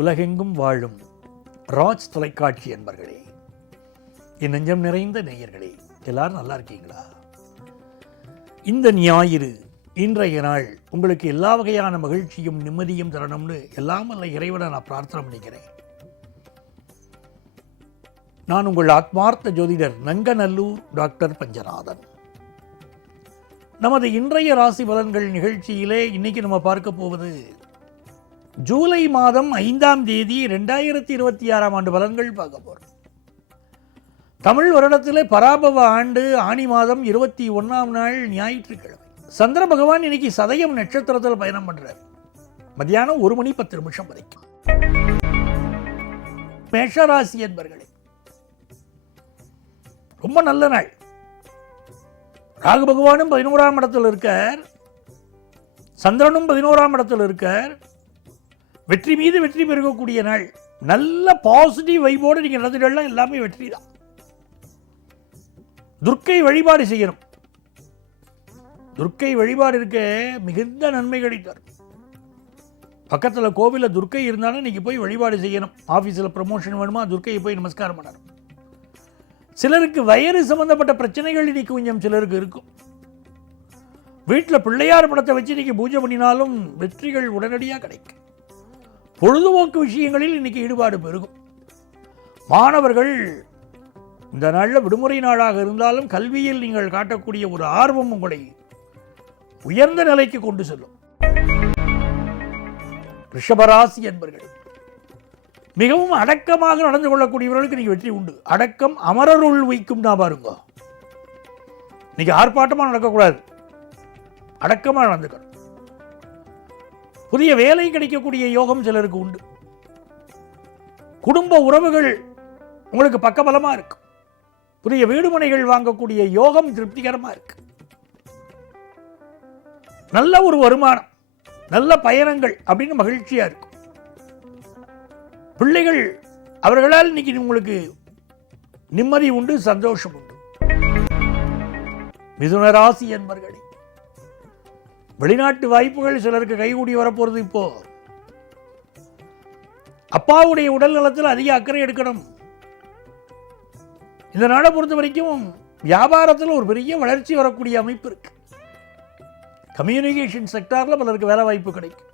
உலகெங்கும் வாழும் ராஜ் தொலைக்காட்சி என்பர்களே, என் நெஞ்சம் நிறைந்த நேயர்களே, எல்லாரும் நல்லா இருக்கீங்களா? இந்த ஞாயிறு இன்றைய நாள் உங்களுக்கு எல்லா வகையான மகிழ்ச்சியும் நிம்மதியும் தரணும்னு எல்லாம் வல்ல இறைவனை நான் பிரார்த்தனை பண்ணிக்கிறேன். நான் உங்கள் ஆத்மார்த்த ஜோதிடர் நங்கநல்லூர் டாக்டர் பஞ்சநாதன். நமது இன்றைய ராசி பலன்கள் நிகழ்ச்சியிலே இன்னைக்கு நம்ம பார்க்க போவது ஜூலை மாதம் 5ஆம் தேதி 2026ஆம் ஆண்டு பலன்கள் பார்க்க போறோம். தமிழ் வருடத்திலே பராபவ ஆண்டு ஆனி மாதம் 21ஆம் நாள் ஞாயிற்றுக்கிழமை. சந்திர பகவான் இன்னைக்கு சதயம் நட்சத்திரத்தில் பயணம் பண்றார். மத்தியானம் 1 மணி 10 நிமிஷம் வரைக்கும். மேஷராசி என்பர்களே, ரொம்ப நல்ல நாள். ராகு பகவானும் 11ஆம் இடத்தில் இருக்கார், சந்திரனும் 11ஆம் இடத்தில் இருக்கார். வெற்றி மீது வெற்றி பெருகக்கூடிய நாள். நல்ல பாசிட்டிவ் வைபோடு நீங்க நடந்துடலாம், எல்லாமே வெற்றி தான். துர்க்கை வழிபாடு செய்யணும். துர்க்கை வழிபாடு இருக்க மிகுந்த நன்மைகளை தரும். பக்கத்தில் கோவிலில் துர்க்கை இருந்தாலும் நீங்கள் போய் வழிபாடு செய்யணும். ஆஃபீஸில் ப்ரமோஷன் வேணுமா, துர்க்கையை போய் நமஸ்காரம் பண்ணணும். சிலருக்கு வயிறு சம்பந்தப்பட்ட பிரச்சனைகள் இன்னைக்கு கொஞ்சம் சிலருக்கு இருக்கும். வீட்டில் பிள்ளையார் படத்தை வச்சு இன்னைக்கு பூஜை பண்ணினாலும் வெற்றிகள் உடனடியாக கிடைக்கும். பொழுதுபோக்கு விஷயங்களில் இன்னைக்கு ஈடுபாடு பெருகும். மாணவர்கள் இந்த நாளில் விடுமுறை நாளாக இருந்தாலும் கல்வியில் நீங்கள் காட்டக்கூடிய ஒரு ஆர்வம் உங்களை உயர்ந்த நிலைக்கு கொண்டு செல்லும். ரிஷபராசி என்பர்கள் மிகவும் அடக்கமாக நடந்து கொள்ளக்கூடியவர்களுக்கு நீங்க வெற்றி உண்டு. அடக்கம் அமரருள் வைக்கும். நான் பாருங்க, நீங்க ஆர்ப்பாட்டமா நடக்கக்கூடாது, அடக்கமா நடந்துக்கணும். புதிய வேலை கிடைக்கக்கூடிய யோகம் சிலருக்கு உண்டு. குடும்ப உறவுகள் உங்களுக்கு பக்கபலமா இருக்கு. புதிய வீடுமனைகள் வாங்கக்கூடிய யோகம் திருப்திகரமா இருக்கு. நல்ல ஒரு வருமானம், நல்ல பயணங்கள் அப்படின்னு மகிழ்ச்சியா இருக்கும். பிள்ளைகள் அவர்களால் இன்னைக்கு உங்களுக்கு நிம்மதி உண்டு, சந்தோஷம் உண்டு. மிதுன ராசி என்பர்களே, வெளிநாட்டு வாய்ப்புகள் சிலருக்கு கைகூடி வரப்போறது. இப்போ அப்பாவுடைய உடல் நலத்தில் அதிக அக்கறை எடுக்கணும். இந்த நாடை பொறுத்த வரைக்கும் வியாபாரத்தில் ஒரு பெரிய வளர்ச்சி வரக்கூடிய அமைப்பு இருக்கு. கம்யூனிகேஷன் செக்டார்ல பலருக்கு வேலை வாய்ப்பு கிடைக்கும்.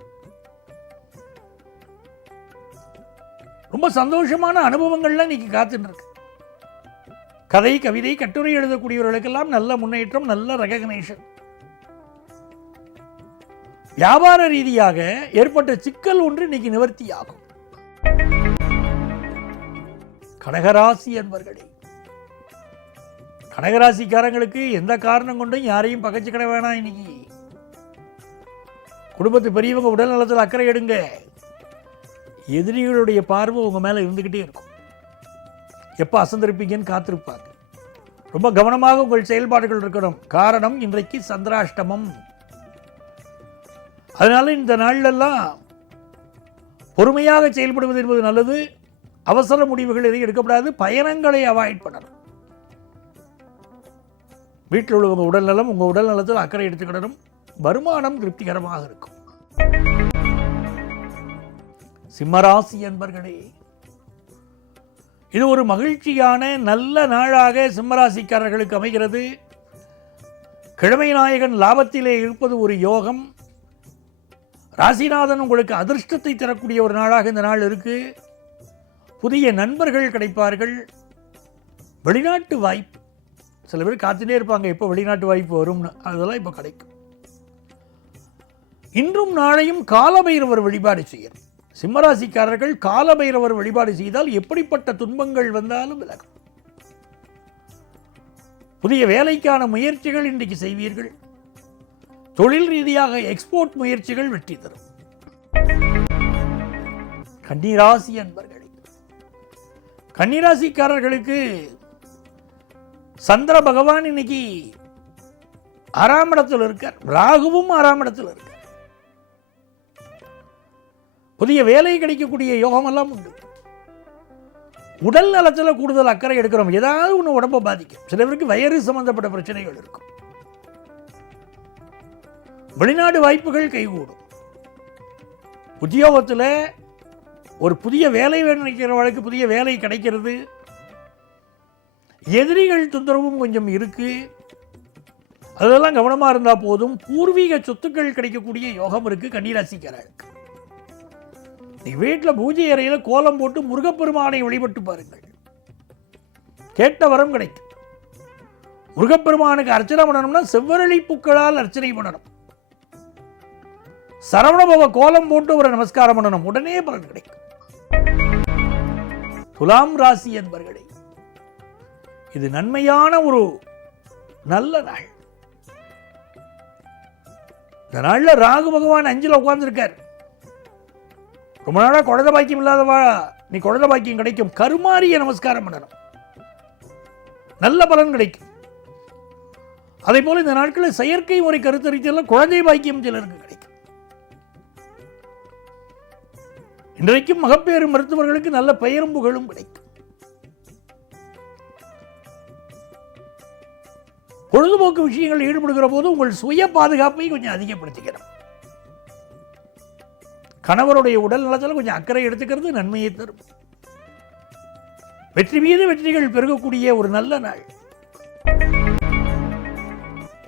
ரொம்ப சந்தோஷமான அனுபவங்கள்லாம் இன்னைக்கு காத்துட்டு இருக்கு. கதை, கவிதை, கட்டுரை எழுதக்கூடியவர்களுக்கெல்லாம் நல்ல முன்னேற்றம், நல்ல ரெகக்னேஷன். வியாபார ரீதியாக ஏற்பட்ட சிக்கல் ஒன்று இன்னைக்கு நிவர்த்தி ஆகும். கடகராசி என்பர்களே, கடகராசிக்காரங்களுக்கு எந்த காரணம் கொண்டும் யாரையும் பகைச்சுக்கிட வேணாம். இன்னைக்கு குடும்பத்து பெரியவங்க உடல் நலத்தில் அக்கறை எடுங்க. எதிரிகளுடைய பார்வை உங்க மேல இருந்துகிட்டே இருக்கும். எப்ப அசந்திருப்பீங்கன்னு காத்திருப்பாங்க. ரொம்ப கவனமாக உங்கள் செயல்பாடுகள் இருக்கணும். காரணம், இன்றைக்கு சந்திராஷ்டமம். அதனால இந்த நாள்லாம் பொறுமையாக செயல்படுவது என்பது நல்லது. அவசர முடிவுகள் எதையும் எடுக்கப்படாது. பயணங்களை அவாய்ட் பண்ணணும். வீட்டில் உள்ளவங்க உடல் நலம், உங்க உடல் நலத்தில் அக்கறை எடுத்துக்கிடணும். வருமானம் திருப்திகரமாக இருக்கும். சிம்மராசி என்பர்களே, இது ஒரு மகிழ்ச்சியான நல்ல நாளாக சிம்மராசிக்காரர்களுக்கு அமைகிறது. கிழமை நாயகன் லாபத்திலே இருப்பது ஒரு யோகம். ராசிநாதன் உங்களுக்கு அதிர்ஷ்டத்தை தரக்கூடிய ஒரு நாளாக இந்த நாள் இருக்கு. புதிய நண்பர்கள் கிடைப்பார்கள். வெளிநாட்டு வாய்ப்பு, சில பேர் காத்துட்டே இருப்பாங்க எப்போ வெளிநாட்டு வாய்ப்பு வரும்னு. அதெல்லாம் இப்போ கிடைக்கும். இன்றும் நாளையும் காலபைரவர் வழிபாடு செய்யணும். சிம்மராசிக்காரர்கள் காலபைரவர் வழிபாடு செய்தால் எப்படிப்பட்ட துன்பங்கள் வந்தாலும் விலகும். புதிய வேலைக்கான முயற்சிகள் இன்றைக்கு செய்வீர்கள். தொழில் ரீதியாக எக்ஸ்போர்ட் முயற்சிகள் வெற்றி தரும். கன்னிராசி என்பர்களே, கன்னிராசிக்காரர்களுக்கு சந்திர பகவான் இன்னைக்கு 6ஆம் இடத்தில் இருக்கார். ராகுவும் 6ஆம் இடத்தில் இருக்கார். புதிய வேலை கிடைக்கக்கூடிய யோகம் எல்லாம் உண்டு. உடல் நலத்தில் கூடுதல் அக்கறை எடுக்கிறோம். ஏதாவது ஒன்று உடம்பை பாதிக்கும். சில பேருக்கு வயிறு சம்பந்தப்பட்ட பிரச்சனைகள் இருக்கும். வெளிநாடு வாய்ப்புகள் கைகூடும். உத்தியோகத்தில் ஒரு புதிய வேலை வேணும் நினைக்கிறவர்களுக்கு புதிய வேலை கிடைக்கிறது. எதிரிகள் தொந்தரவும் கொஞ்சம் இருக்கு, அதெல்லாம் கவனமாக இருந்தால் போதும். பூர்வீக சொத்துக்கள் கிடைக்கக்கூடிய யோகம் இருக்கு கன்னிராசிக்காரர்களுக்கு. நீ வீட்டில் பூஜை அறையில் கோலம் போட்டு முருகப்பெருமானை வழிபட்டு பாருங்கள், கேட்ட வரம் கிடைக்கும். முருகப்பெருமானுக்கு அர்ச்சனை பண்ணணும்னா செவ்வரளி பூக்களால் அர்ச்சனை பண்ணணும். சரவணபவ கோலம் போட்டு ஒரு நமஸ்காரம் பண்ணணும், உடனே பலன் கிடைக்கும். துலாம் ராசி என்பர்களே, இது நன்மையான ஒரு நல்ல நாள். இந்த நாள்ல ராகு பகவான் 5ல் உட்கார்ந்துருக்கார். ரொம்ப நாளா குழந்தை பாக்கியம் இல்லாதவா நீ குழந்தை பாக்கியம் கிடைக்கும். கருமாரிய நமஸ்காரம் பண்ணணும், நல்ல பலன் கிடைக்கும். அதே போல இந்த நாட்களில் செயற்கை முறை கருத்தரித்தல் குழந்தை பாக்கியம் சிலருக்கு கிடைக்கும். இன்றைக்கும் மகப்பேறு மருத்துவர்களுக்கு நல்ல பெயரும் புகழும் கிடைக்கும். பொழுதுபோக்கு விஷயங்கள் ஈடுபடுகிற போது உங்கள் சுய பாதுகாப்பை கொஞ்சம் அதிகப்படுத்திக்கணும். கணவருடைய உடல் நலத்தில் கொஞ்சம் அக்கறை எடுத்துக்கிறது நன்மையை தரும். வெற்றி மீது வெற்றிகள் பெருகக்கூடிய ஒரு நல்ல நாள்.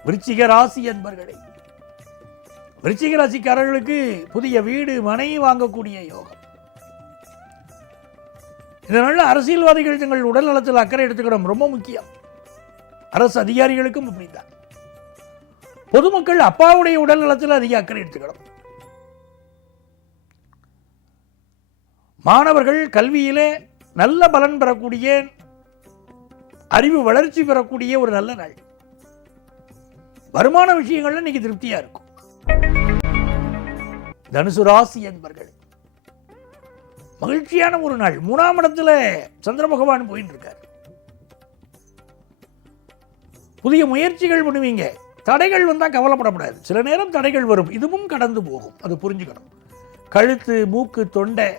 விருச்சிக ராசி என்பர்களே, விருச்சிக ராசிக்காரர்களுக்கு புதிய வீடு மனை வாங்கக்கூடிய யோகம். இந்த நாளில் அரசியல்வாதிகள் தங்கள் உடல் நலத்தில் அக்கறை எடுத்துக்கணும், ரொம்ப முக்கியம். அரசு அதிகாரிகளுக்கும் அப்படித்தான். பொதுமக்கள் அப்பாவுடைய உடல் நலத்தில் அதிக அக்கறை எடுத்துக்கணும். மாணவர்கள் கல்வியிலே நல்ல பலன் பெறக்கூடிய, அறிவு வளர்ச்சி பெறக்கூடிய ஒரு நல்ல நாள். வருமான விஷயங்கள்ல இன்னைக்கு திருப்தியா இருக்கும். தனுசு ராசி என்பர்கள் மகிழ்ச்சியான ஒரு நாள். 3ஆம் இடத்துல சந்திர பகவான் போயிட்டு இருக்கார். புதிய முயற்சிகள் பண்ணுவீங்க. தடைகள் வந்தால் கவலைப்படக்கூடாது. சில நேரம் தடைகள் வரும், இதுவும் கடந்து போகும், அது புரிஞ்சுக்கணும். கழுத்து, மூக்கு, தொண்டை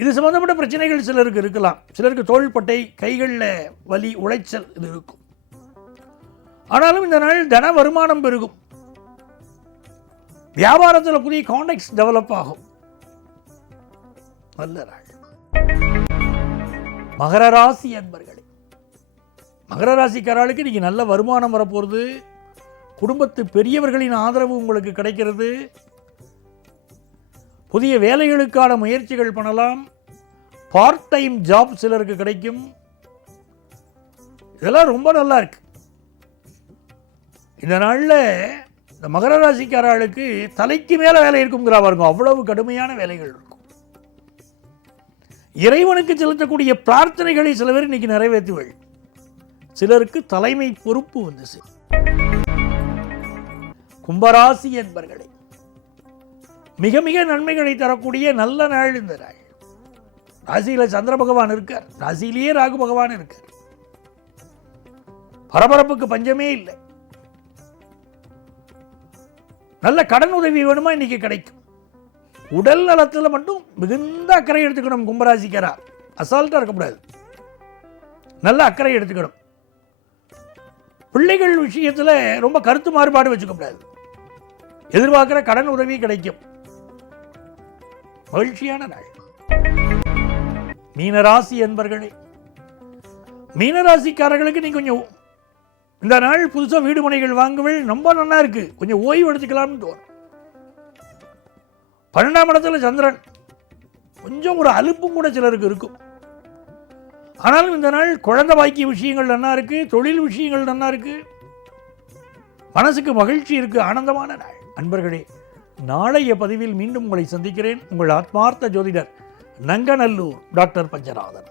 இது சம்பந்தப்பட்ட பிரச்சனைகள் சிலருக்கு இருக்கலாம். சிலருக்கு தோள்பட்டை, கைகளில் வலி, உளைச்சல் இது இருக்கும். ஆனாலும் இந்த நாள் தன வருமானம் பெருகும். வியாபாரத்தில் புதிய கான்டாக்ட்ஸ் டெவலப் ஆகும். நல்ல நாள். மகர ராசி அன்பர்களே, மகர ராசிக்காரர்களுக்கு இன்னைக்கு நல்ல வருமானம் வரப்போகிறது. குடும்பத்து பெரியவர்களின் ஆதரவு உங்களுக்கு கிடைக்கிறது. புதிய வேலைகளுக்கான முயற்சிகள் பண்ணலாம். பார்ட் டைம் ஜாப் சிலருக்கு கிடைக்கும். இதெல்லாம் ரொம்ப நல்லா இருக்கு. இந்த நாளில் இந்த மகர ராசிக்காரர்களுக்கு தலைக்கு மேலே வேலை இருக்குங்கிறா பாருங்க, அவ்வளவு கடுமையான வேலைகள் இருக்கும். இறைவனுக்கு செலுத்தக்கூடிய பிரார்த்தனைகளை சில பேர் இன்னைக்கு நிறைவேற்றுவள். சிலருக்கு தலைமை பொறுப்பு வந்து. கும்பராசி என்பர்களே, மிக மிக நன்மைகளை தரக்கூடிய நல்ல நாள் இந்த நாள். ராசியில் சந்திர பகவான் இருக்கார், ராசியிலேயே ராகு பகவான் இருக்கார். பரபரப்புக்கு பஞ்சமே இல்லை. நல்ல கடன் உதவி வேணுமா இன்னைக்கு கிடைக்கும். உடல் நலத்தில் மட்டும் மிகுந்த அக்கறை எடுத்துக்கணும். கும்பராசிக்காரா அசால்ட்டா இருக்கக்கூடாது, நல்ல அக்கறை எடுத்துக்கணும். பிள்ளைகள் விஷயத்தில் ரொம்ப கருத்து மாறுபாடு வச்சுக்கக்கூடாது. எதிர்பார்க்கிற கடன் உதவி கிடைக்கும். மகிழ்ச்சியான நாள். மீனராசி என்பர்களே, மீனராசிக்காரர்களுக்கு நீ கொஞ்சம் இந்த நாள் புதுசாக வீடு மனைகள் வாங்குவள் ரொம்ப நல்லா இருக்கு. கொஞ்சம் ஓய்வு எடுத்துக்கலாம்னு தோணும். 12ஆம் இடத்துல சந்திரன், கொஞ்சம் ஒரு அலுப்பும் கூட சிலருக்கு இருக்கும். ஆனாலும் இந்த நாள் குழந்தை பாக்கிய விஷயங்கள் நல்லா இருக்கு, தொழில் விஷயங்கள் நல்லா இருக்கு, மனசுக்கு மகிழ்ச்சி இருக்கு, ஆனந்தமான நாள். அன்பர்களே, நாளைய பதிவில் மீண்டும் உங்களை சந்திக்கிறேன். உங்கள் ஆத்மார்த்த ஜோதிடர் நங்கநல்லூர் டாக்டர் பஞ்சநாதன்.